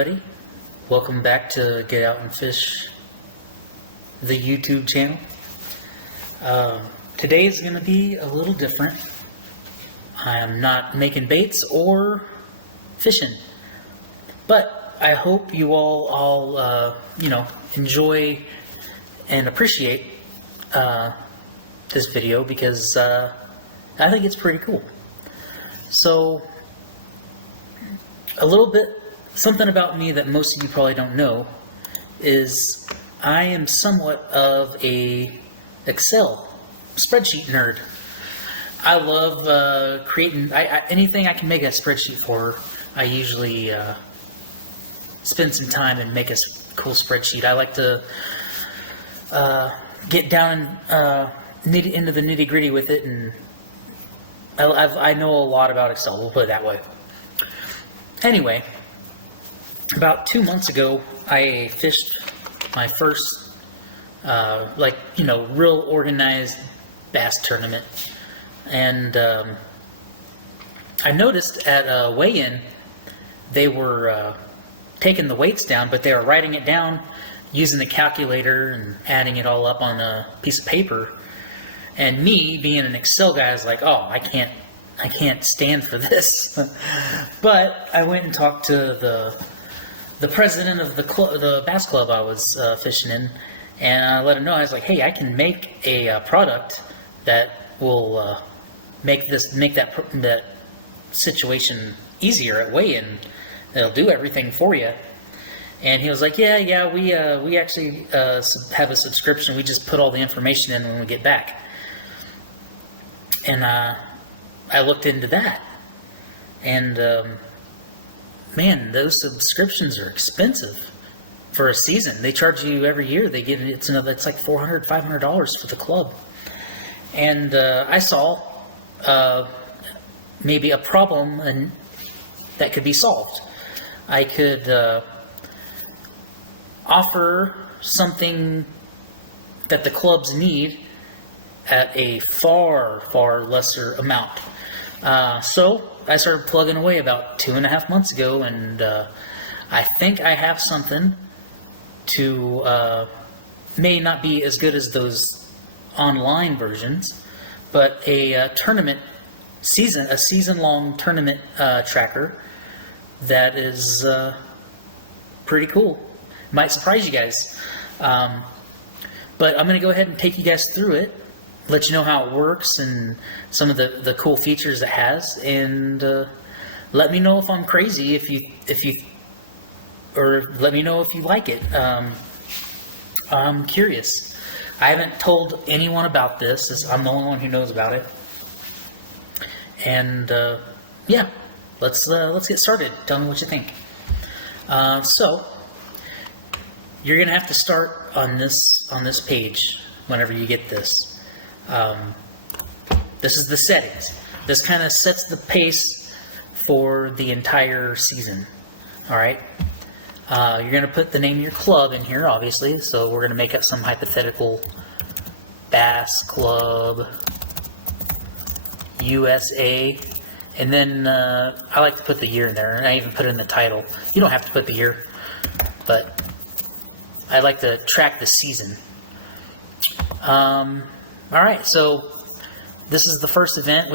everybody. Welcome back to Get Out and Fish, the YouTube channel. Today is going to be a little different. I am not making baits or fishing, but I hope you all enjoy and appreciate this video because I think it's pretty cool. So, a little bit, something about me that most of you probably don't know is I am somewhat of a Excel spreadsheet nerd. I love creating anything I can make a spreadsheet for. I usually spend some time and make a cool spreadsheet. I like to get down into the nitty gritty with it, and I know a lot about Excel. We'll put it that way. Anyway, about 2 months ago, I fished my first, real organized bass tournament. And I noticed at a weigh-in, they were taking the weights down, but they were writing it down using the calculator and adding it all up on a piece of paper. And me, being an Excel guy, I was like, oh, I can't stand for this. But I went and talked to the president of the bass club I was fishing in, and I let him know. I was like, hey, I can make a product that will make that situation easier at weigh-in. It'll do everything for you. And he was like, yeah, we actually have a subscription. We just put all the information in when we get back. And I looked into that, and man, those subscriptions are expensive for a season. They charge you every year. It's like $400, $500 for the club. And I saw maybe a problem that could be solved. I could offer something that the clubs need at a far, far lesser amount. So I started plugging away about 2.5 months ago, and I think I have something to may not be as good as those online versions, but a season-long tournament tracker that is pretty cool. Might surprise you guys, but I'm going to go ahead and take you guys through it. Let you know how it works and some of the cool features it has, and let me know if I'm crazy, or let me know if you like it. I'm curious. I haven't told anyone about this. I'm the only one who knows about it. And yeah, let's get started. Tell me what you think. So you're gonna have to start on this page whenever you get this. This is the settings. This kind of sets the pace for the entire season. Alright? You're going to put the name of your club in here, obviously. So we're going to make up some hypothetical Bass Club USA. And then I like to put the year in there. And I even put it in the title. You don't have to put the year, but I like to track the season. Alright, so this is the first event.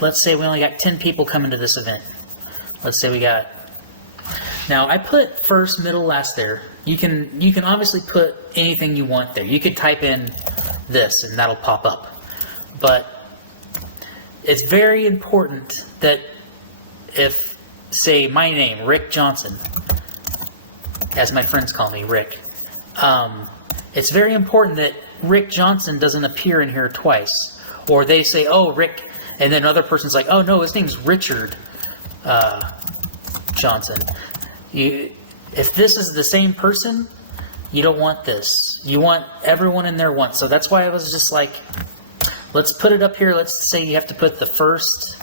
Let's say we only got 10 people coming to this event. Let's say we got... Now, I put first, middle, last there. You can obviously put anything you want there. You could type in this, and that'll pop up. But it's very important that if, say, my name, Rick Johnson, as my friends call me, Rick, it's very important that Rick Johnson doesn't appear in here twice. Or they say, oh, Rick, and then another person's like, oh, no, his name's Richard Johnson. If this is the same person, you don't want this. You want everyone in there once. So that's why I was just like, let's put it up here. Let's say you have to put the first,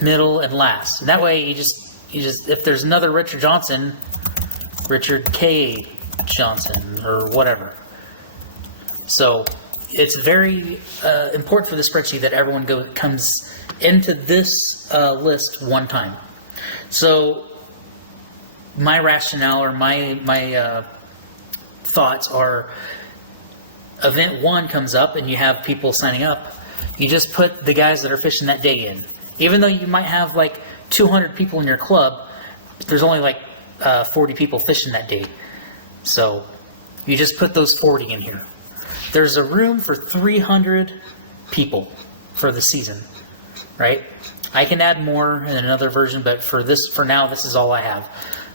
middle, and last. And that way you just if there's another Richard Johnson, Richard K. Johnson, or whatever. So it's very important for the spreadsheet that everyone comes into this list one time. So my rationale or my thoughts are, event 1 comes up and you have people signing up. You just put the guys that are fishing that day in. Even though you might have like 200 people in your club, there's only like 40 people fishing that day. So you just put those 40 in here. There's a room for 300 people for the season, right? I can add more in another version, but for now, this is all I have.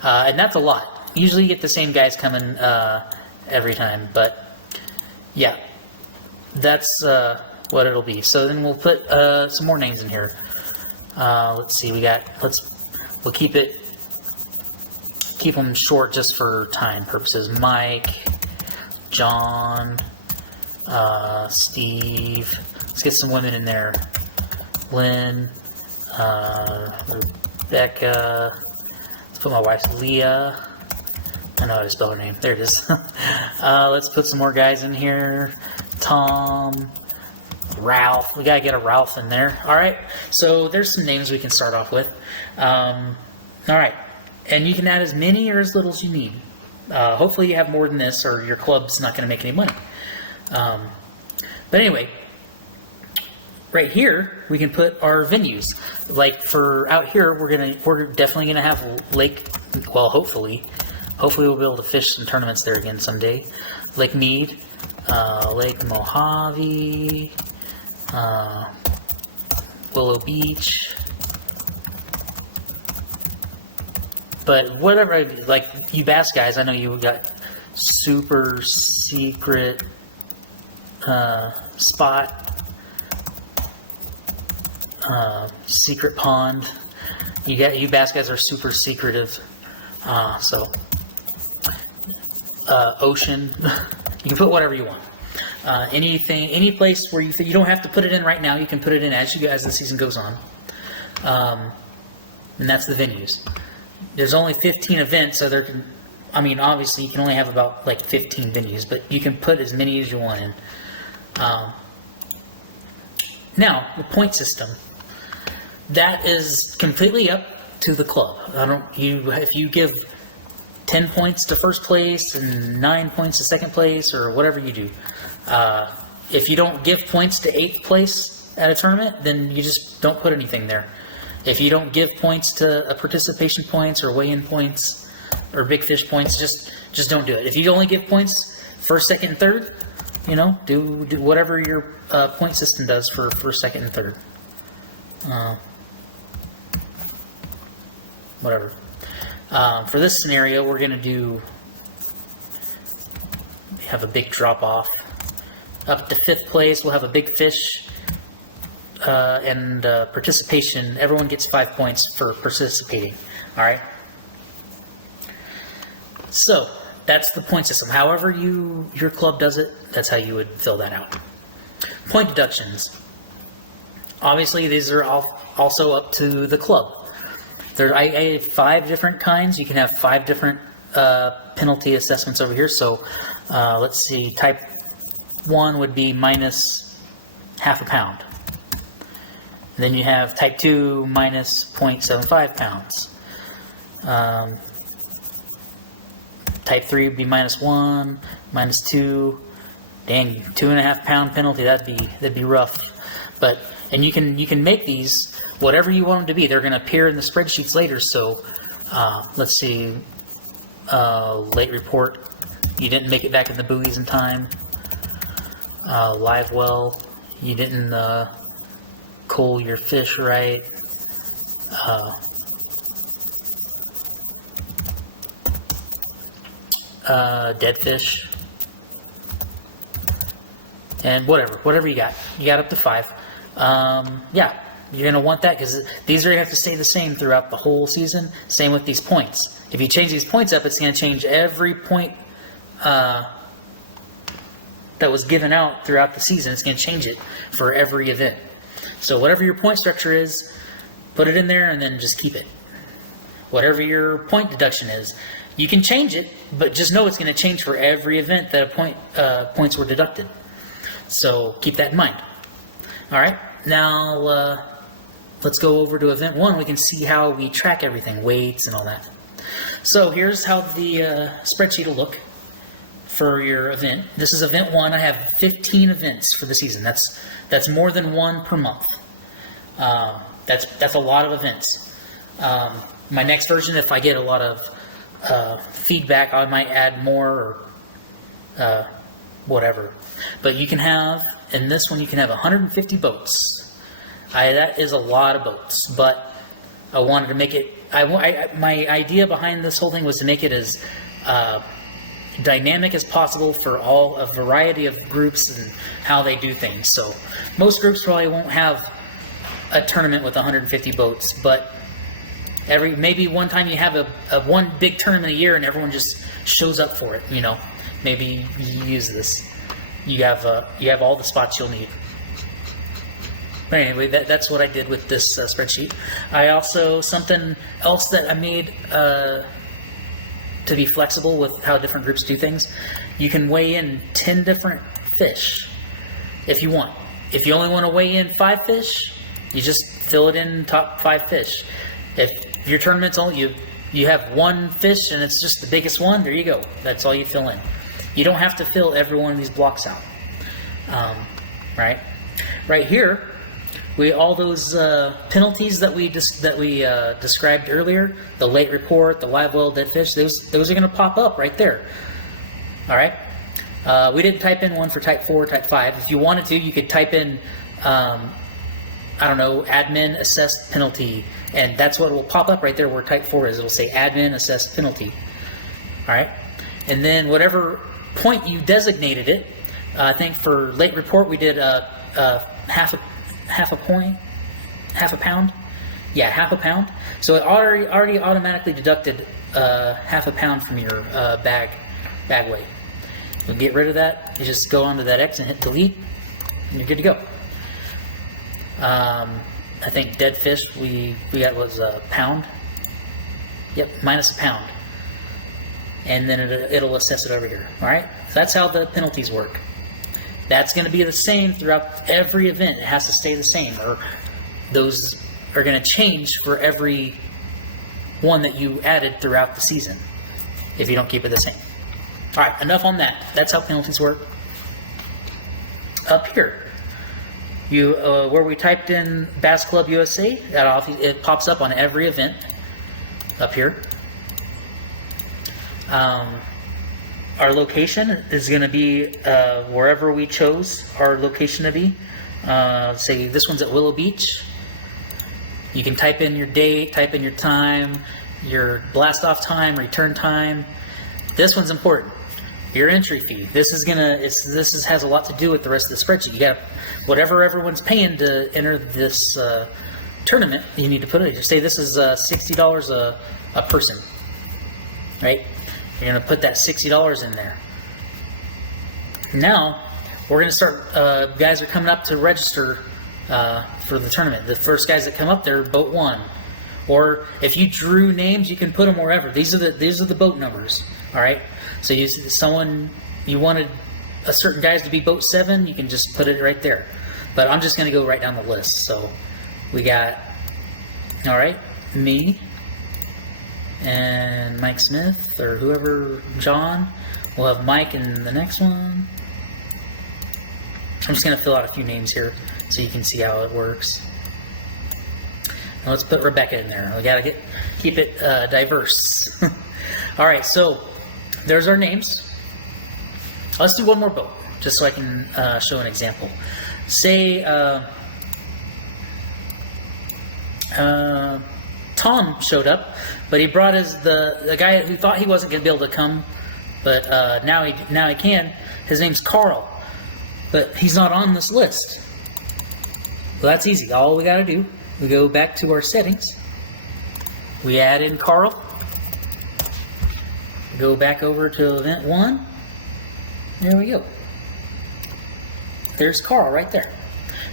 And that's a lot. Usually you get the same guys coming every time, but yeah, that's what it'll be. So then we'll put some more names in here. Let's see, we'll keep them short just for time purposes. Mike, John, Steve. Let's get some women in there. Lynn, Rebecca. Let's put my wife's Leah. I know how to spell her name. There it is. Let's put some more guys in here. Tom, Ralph. We gotta get a Ralph in there. All right. So there's some names we can start off with. All right. And you can add as many or as little as you need. Hopefully you have more than this, or your club's not going to make any money. But anyway, right here we can put our venues. Like for out here, we're definitely gonna have Lake. Well, hopefully we'll be able to fish some tournaments there again someday. Lake Mead, Lake Mojave, Willow Beach. But whatever, like you bass guys, I know you got super secret spot, secret pond. You bass guys are super secretive. So ocean, you can put whatever you want. Any place where you don't have to put it in right now. You can put it in as the season goes on. And that's the venues. There's only 15 events, so obviously you can only have about like 15 venues, but you can put as many as you want in. Now, the point system. That is completely up to the club. If you give 10 points to first place and 9 points to second place, or whatever you do. If you don't give points to 8th place at a tournament, then you just don't put anything there. If you don't give points to participation points or weigh-in points or big fish points, just don't do it. If you only give points first, second, and third, do whatever your point system does for first, second, and third. Whatever. For this scenario, we're going to have a big drop-off. Up to 5th place, we'll have a big fish. And participation, everyone gets 5 points for participating. All right. So that's the point system. However your club does it, that's how you would fill that out. Point deductions. Obviously, these are also up to the club. I have 5 different kinds. You can have 5 different penalty assessments over here. So let's see. Type 1 would be minus half a pound. Then you have type 2 minus 0.75 pounds. Type 3 would be minus 1, minus 2. Dang, 2.5 pound penalty. That'd be rough. And you can make these whatever you want them to be. They're going to appear in the spreadsheets later. So let's see. Late report. You didn't make it back in the buoys in time. Live well. You didn't cull your fish right. Dead fish. And whatever you got. You got up to 5. Yeah, you're going to want that because these are going to have to stay the same throughout the whole season. Same with these points. If you change these points up, it's going to change every point that was given out throughout the season. It's going to change it for every event. So whatever your point structure is, put it in there and then just keep it. Whatever your point deduction is, you can change it, but just know it's going to change for every event that points were deducted. So keep that in mind. All right, now let's go over to event 1. We can see how we track everything, weights and all that. So here's how the spreadsheet will look for your event. This is event 1. I have 15 events for the season. That's more than one per month. That's a lot of events. My next version, if I get a lot of feedback, I might add more or whatever. But you can have, in this one, you can have 150 boats. That is a lot of boats, but I wanted to make it, my idea behind this whole thing was to make it as dynamic as possible for a variety of groups and how they do things. So most groups probably won't have a tournament with 150 boats, but maybe one time you have a one big tournament a year and everyone just shows up for it. Maybe you use this. You have all the spots you'll need. But anyway, that's what I did with this spreadsheet. I also, something else that I made to be flexible with how different groups do things, you can weigh in 10 different fish if you want. If you only want to weigh in 5 fish, you just fill it in top 5 fish. If your tournament's only, you have 1 fish and it's just the biggest one, there you go. That's all you fill in. You don't have to fill every one of these blocks out. Right here, all those penalties that we described earlier, the late report, the live well, dead fish, those are going to pop up right there. All right. We didn't type in one for type 4, type 5. If you wanted to, you could type in, I don't know, admin assessed penalty, and that's what will pop up right there where type 4 is. It'll say admin assessed penalty. All right. And then whatever point you designated it, I think for late report we did half a pound. Yeah, half a pound. So it already automatically deducted half a pound from your bag weight. You'll get rid of that. You just go onto that X and hit delete, and you're good to go. I think dead fish we got was a pound. Yep, minus a pound. And then it'll assess it over here. All right, so that's how the penalties work. That's going to be the same throughout every event. It has to stay the same, or those are going to change for every one that you added throughout the season if you don't keep it the same. All right, enough on that. That's how penalties work. Up here, where we typed in Bass Club USA, it pops up on every event up here. Our location is going to be wherever we chose our location to be. Say this one's at Willow Beach. You can type in your date, type in your time, your blast off time, return time. This one's important. Your entry fee. This has a lot to do with the rest of the spreadsheet. You got whatever everyone's paying to enter this tournament. You need to put it. Say this is $60 a person, right? You're going to put that $60 in there. Now, we're going to start, guys are coming up to register for the tournament. The first guys that come up there, boat 1. Or if you drew names, you can put them wherever. These are the boat numbers, all right? So you wanted a certain guys to be boat 7, you can just put it right there. But I'm just going to go right down the list. So we got, all right, me, and Mike Smith, or whoever, John. We'll have Mike in the next one. I'm just going to fill out a few names here so you can see how it works. Now let's put Rebecca in there. We got to keep it diverse. All right, so there's our names. Let's do one more boat, just so I can show an example. Say Tom showed up, but he brought the guy who thought he wasn't going to be able to come, but now he can. His name's Carl, but he's not on this list. Well, that's easy. All we got to do, we go back to our settings. We add in Carl. Go back over to event 1. There we go. There's Carl right there.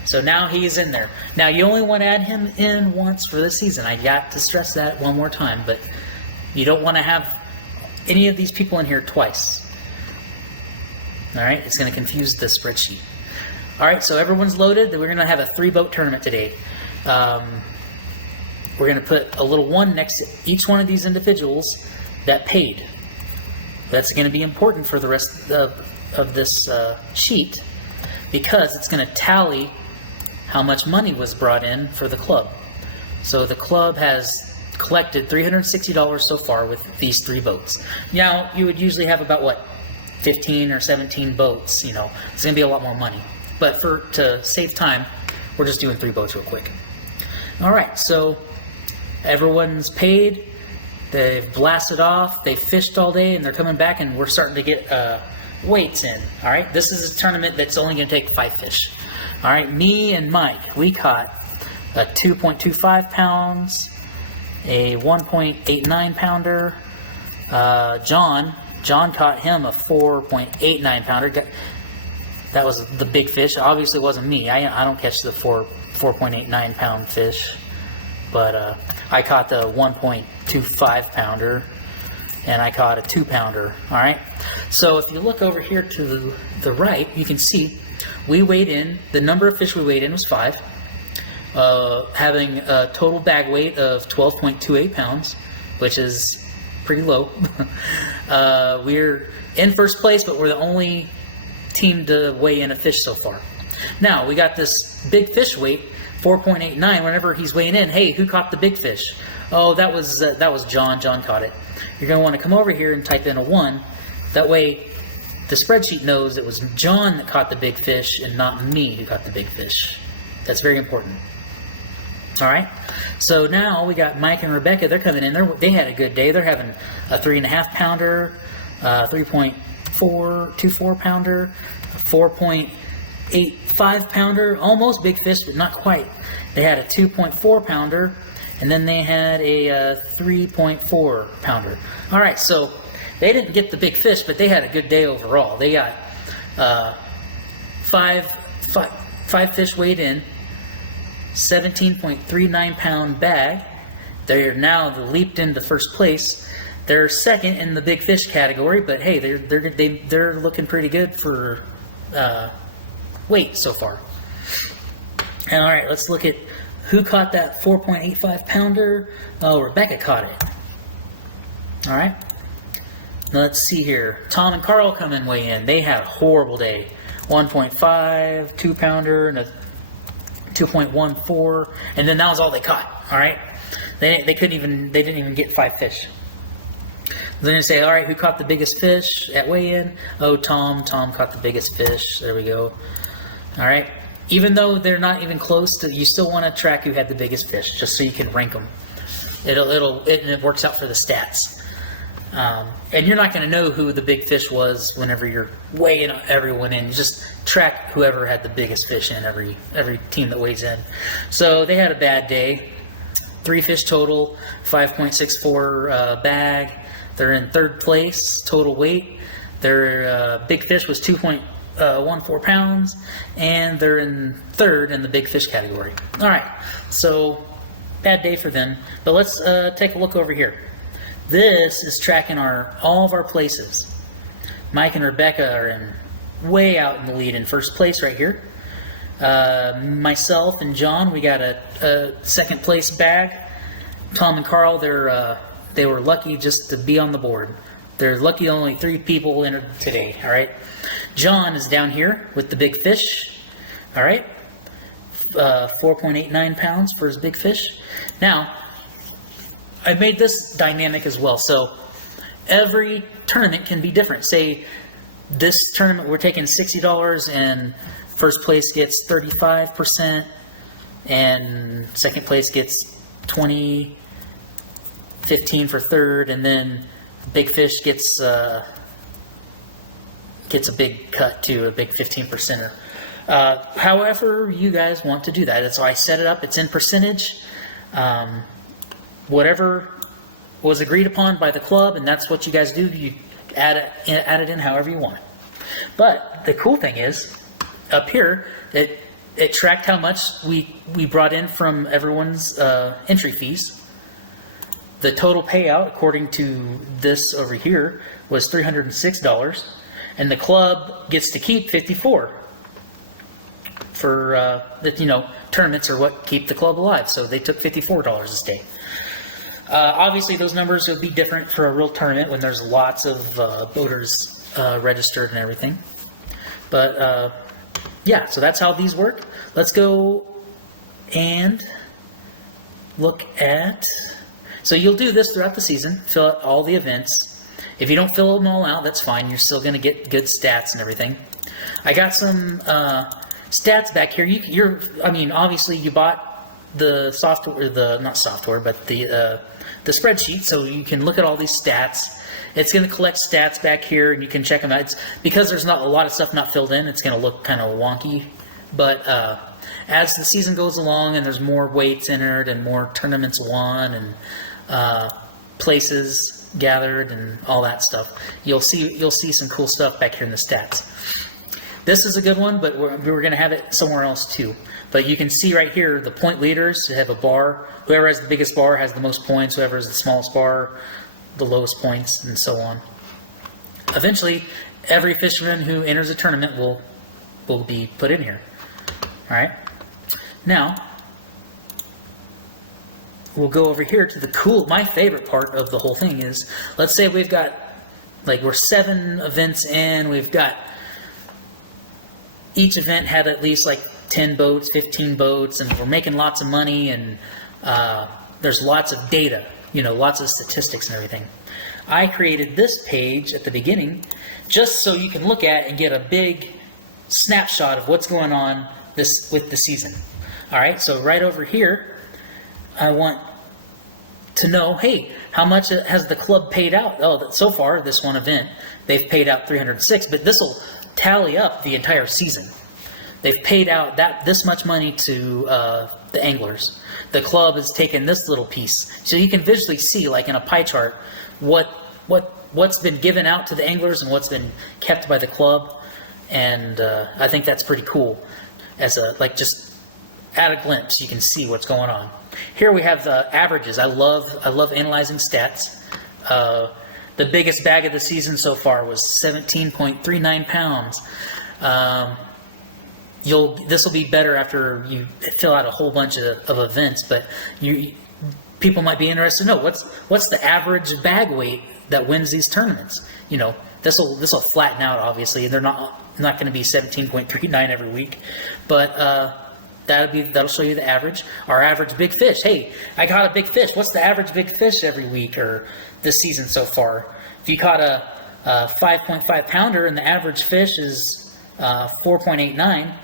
So now he's in there. Now you only want to add him in once for this season. I got to stress that one more time, but you don't want to have any of these people in here twice. All right, it's going to confuse the spreadsheet. All right, so everyone's loaded. We're going to have a 3-boat tournament today. we're going to put a little 1 next to each one of these individuals that paid. That's going to be important for the rest of this sheet, because it's going to tally how much money was brought in for the club. So the club has collected $360 so far with these 3 boats. Now, you would usually have about, what, 15 or 17 boats, you know. It's going to be a lot more money. But to save time, we're just doing 3 boats real quick. All right, so everyone's paid. They've blasted off. They fished all day, and they're coming back, and we're starting to get weights in. All right, this is a tournament that's only going to take 5 fish. All right, me and Mike, we caught a 2.25 pounds, a 1.89 pounder. John caught him a 4.89 pounder. That was the big fish. Obviously, it wasn't me. I don't catch the 4.89 pound fish, but I caught the 1.25 pounder, and I caught a 2 pounder. All right. So if you look over here to the right, you can see we weighed in. The number of fish we weighed in was 5, having a total bag weight of 12.28 pounds, which is pretty low. We're in first place, but we're the only team to weigh in a fish so far. Now, we got this big fish weight, 4.89. Whenever he's weighing in, hey, who caught the big fish? Oh, that was John. John caught it. You're going to want to come over here and type in a 1. That way, the spreadsheet knows it was John that caught the big fish and not me who caught the big fish. That's very important. All right. So now we got Mike and Rebecca. They're coming in. They had a good day. They're having a 3.5 pounder, 3.424 pounder, a 4.85 pounder, almost big fish, but not quite. They had a 2.4 pounder, and then they had a 3.4 pounder. All right, so they didn't get the big fish, but they had a good day overall. They got five fish weighed in, 17.39 pound bag. They're now leaped into first place. They're second in the big fish category, but hey, they're looking pretty good for weight so far. And all right, let's look at who caught that 4.85 pounder. Oh, Rebecca caught it. All right. Now let's see here. Tom and Carl come in weigh in. They had a horrible day. 1.5, 2 pounder, and a 2.14, and then that was all they caught. All right. They didn't even get 5 fish. Then they say, all right, who caught the biggest fish at weigh-in? Oh, Tom. Tom caught the biggest fish. There we go. All right. Even though they're not even close to, you still want to track who had the biggest fish, just so you can rank them. It works out for the stats. And you're not going to know who the big fish was whenever you're weighing everyone in. You just track whoever had the biggest fish in every team that weighs in. So they had a bad day. 3 fish total, 5.64 bag. They're in third place, total weight. Their big fish was 2.14 pounds, and they're in third in the big fish category. All right, so bad day for them. But let's take a look over here. This is tracking all of our places. Mike and Rebecca are way out in the lead in first place right here. Myself and John, we got a second place bag. Tom and Carl, they were lucky just to be on the board. They're lucky only 3 people entered today. All right. John is down here with the big fish. All right. 4.89 pounds for his big fish. Now, I made this dynamic as well. So every tournament can be different. Say this tournament we're taking $60 and first place gets 35% and second place gets 20, 15 for third, and then big fish gets a big cut too, a big 15%er. However you guys want to do that. That's why I set it up. It's in percentage. Whatever was agreed upon by the club, and that's what you guys do. You add it in however you want it. But the cool thing is, up here, it tracked how much we brought in from everyone's entry fees. The total payout, according to this over here, was $306, and the club gets to keep $54 for tournaments are what keep the club alive. So they took $54 a stake. Obviously, those numbers would be different for a real tournament when there's lots of voters registered and everything. But yeah, so that's how these work. Let's go and look at. So you'll do this throughout the season. Fill out all the events. If you don't fill them all out, that's fine. You're still going to get good stats and everything. I got some stats back here. Obviously you bought the software, but the spreadsheet, so you can look at all these stats. It's going to collect stats back here, and you can check them out. It's because there's not a lot of stuff not filled in. It's going to look kind of wonky, but as the season goes along and there's more weights entered and more tournaments won and places gathered and all that stuff, you'll see some cool stuff back here in the stats. This is a good one, but we're going to have it somewhere else too. But you can see right here the point leaders have a bar. Whoever has the biggest bar has the most points. Whoever has the smallest bar, the lowest points, and so on. Eventually, every fisherman who enters a tournament will be put in here. All right. Now, we'll go over here to my favorite part of the whole thing is, let's say we've got, we're 7 events in, we've got, each event had at least 10 boats, 15 boats, and we're making lots of money, and there's lots of data, lots of statistics and everything. I created this page at the beginning just so you can look at and get a big snapshot of what's going on with the season. All right, so right over here, I want to know, hey, how much has the club paid out? Oh, so far, this one event, they've paid out $306, but this will tally up the entire season. They've paid out this much money to the anglers. The club has taken this little piece. So you can visually see, in a pie chart, what's been given out to the anglers and what's been kept by the club. And I think that's pretty cool. As just at a glimpse, you can see what's going on. Here we have the averages. I love analyzing stats. The biggest bag of the season so far was 17.39 pounds. This will be better after you fill out a whole bunch of events, but people might be interested to know what's the average bag weight that wins these tournaments. This will flatten out, obviously. They're not going to be 17.39 every week, but that'll show you the average. Our average big fish. Hey, I caught a big fish. What's the average big fish every week or this season so far? If you caught a 5.5 pounder and the average fish is 4.89,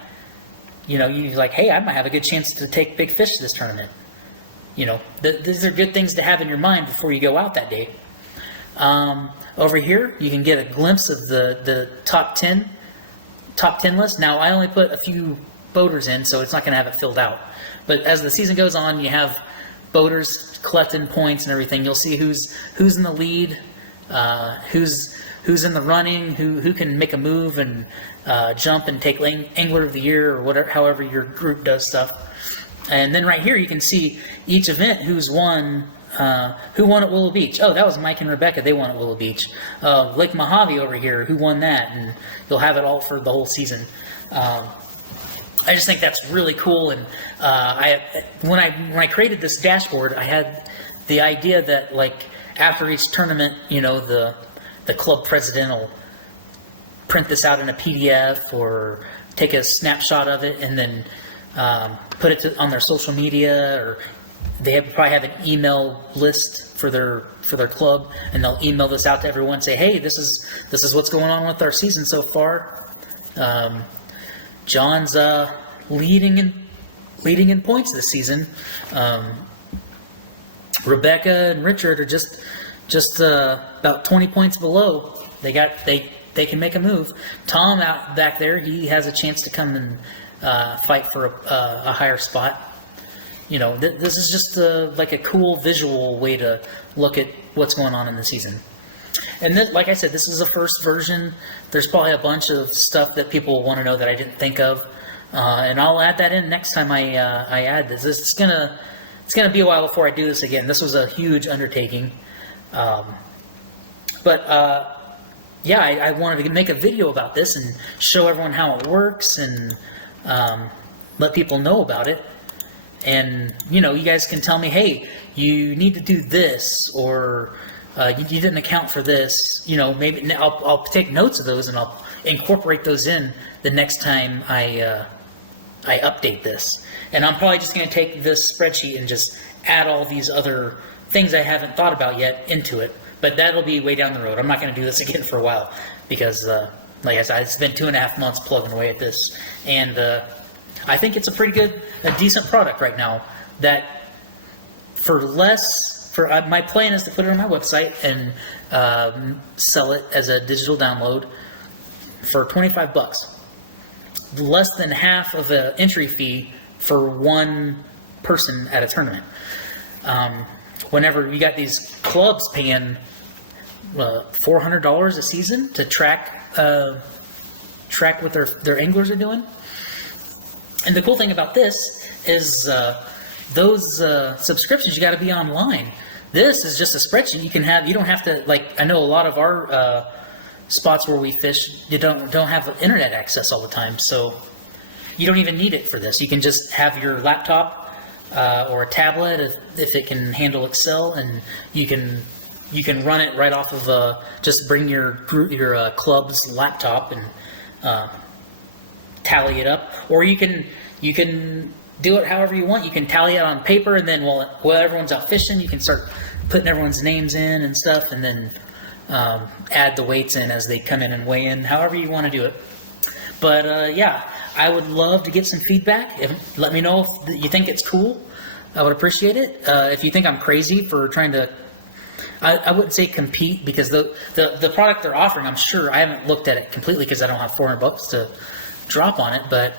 you're like, hey, I might have a good chance to take big fish this tournament. These are good things to have in your mind before you go out that day. Over here, you can get a glimpse of the top 10 list. Now, I only put a few boaters in, so it's not going to have it filled out. But as the season goes on, you have boaters collecting points and everything. You'll see who's in the lead, who's in the running, who can make a move and jump and take Angler of the Year or whatever, however your group does stuff. And then right here you can see each event who's won. Who won at Willow Beach? Oh, that was Mike and Rebecca. They won at Willow Beach. Lake Mojave over here. Who won that? And you'll have it all for the whole season. I just think that's really cool. And when I created this dashboard, I had the idea that after each tournament, the club president will print this out in a PDF or take a snapshot of it and then put it on their social media, or they probably have an email list for their club, and they'll email this out to everyone and say, hey, this is what's going on with our season so far. John's leading in points this season. Rebecca and Richard are just about 20 points below. They can make a move. Tom out back there, he has a chance to come and fight for a higher spot. This is just a cool visual way to look at what's going on in the season. And then, like I said, this is the first version. There's probably a bunch of stuff that people want to know that I didn't think of, and I'll add that in next time I add this. It's gonna be a while before I do this again. This was a huge undertaking, but I wanted to make a video about this and show everyone how it works and let people know about it. And, you know, you guys can tell me, hey, you need to do this, or you didn't account for this. You know, maybe I'll take notes of those and I'll incorporate those in the next time I update this. And I'm probably just going to take this spreadsheet and just add all these other things I haven't thought about yet into it. But that'll be way down the road. I'm not going to do this again for a while because, like I said, it's been 2.5 months plugging away at this. And I think it's a decent product right now that for less, my plan is to put it on my website and sell it as a digital download for $25. Less than half of an entry fee for one person at a tournament. Whenever you got these clubs paying $400 a season to track what their anglers are doing. And the cool thing about this is those subscriptions, you got to be online. This is just a spreadsheet you can have. You don't have to, like, I know a lot of our spots where we fish, you don't have internet access all the time, so you don't even need it for this. You can just have your laptop or a tablet if it can handle Excel, and you can run it right off of just bring your club's laptop and tally it up, or you can do it however you want. You can tally it on paper, and then while everyone's out fishing, you can start putting everyone's names in and stuff, and then add the weights in as they come in and weigh in, however you want to do it. But yeah, I would love to get some feedback. Let me know if you think it's cool. I would appreciate it. If you think I'm crazy for trying to, I wouldn't say compete, because the product they're offering, I'm sure, I haven't looked at it completely because I don't have $400 to drop on it, but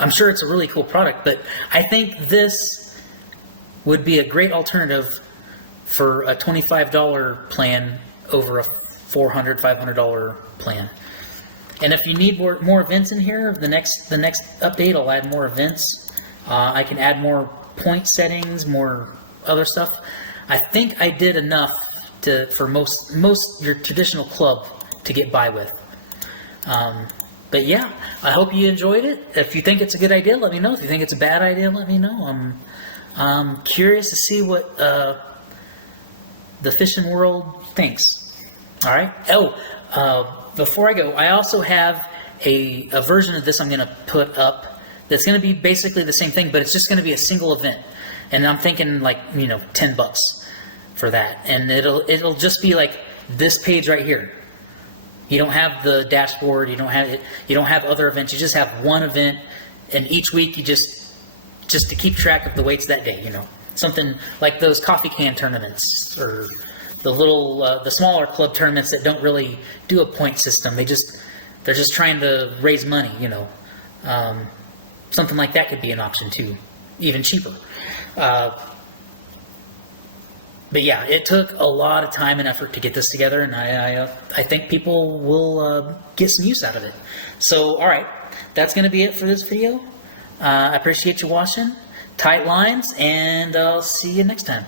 I'm sure it's a really cool product. But I think this would be a great alternative for a $25 plan over a $400, $500 plan. And if you need more events in here, the next update, I'll add more events. I can add more point settings, more other stuff. I think I did enough for most your traditional club to get by with. But yeah, I hope you enjoyed it. If you think it's a good idea, let me know. If you think it's a bad idea, let me know. I'm curious to see what the fishing world thinks. All right. Before I go, I also have a version of this I'm going to put up that's going to be basically the same thing, but it's just going to be a single event. And I'm thinking, like, you know, $10 for that. And it'll just be like this page right here. You don't have the dashboard, you don't have other events, you just have one event, and each week you just to keep track of the weights that day, you know. Something like those coffee can tournaments, or the smaller club tournaments that don't really do a point system. They're just trying to raise money, you know. Something like that could be an option too, even cheaper. But yeah, it took a lot of time and effort to get this together, and I think people will get some use out of it. So, all right, that's going to be it for this video. I appreciate you watching. Tight lines, and I'll see you next time.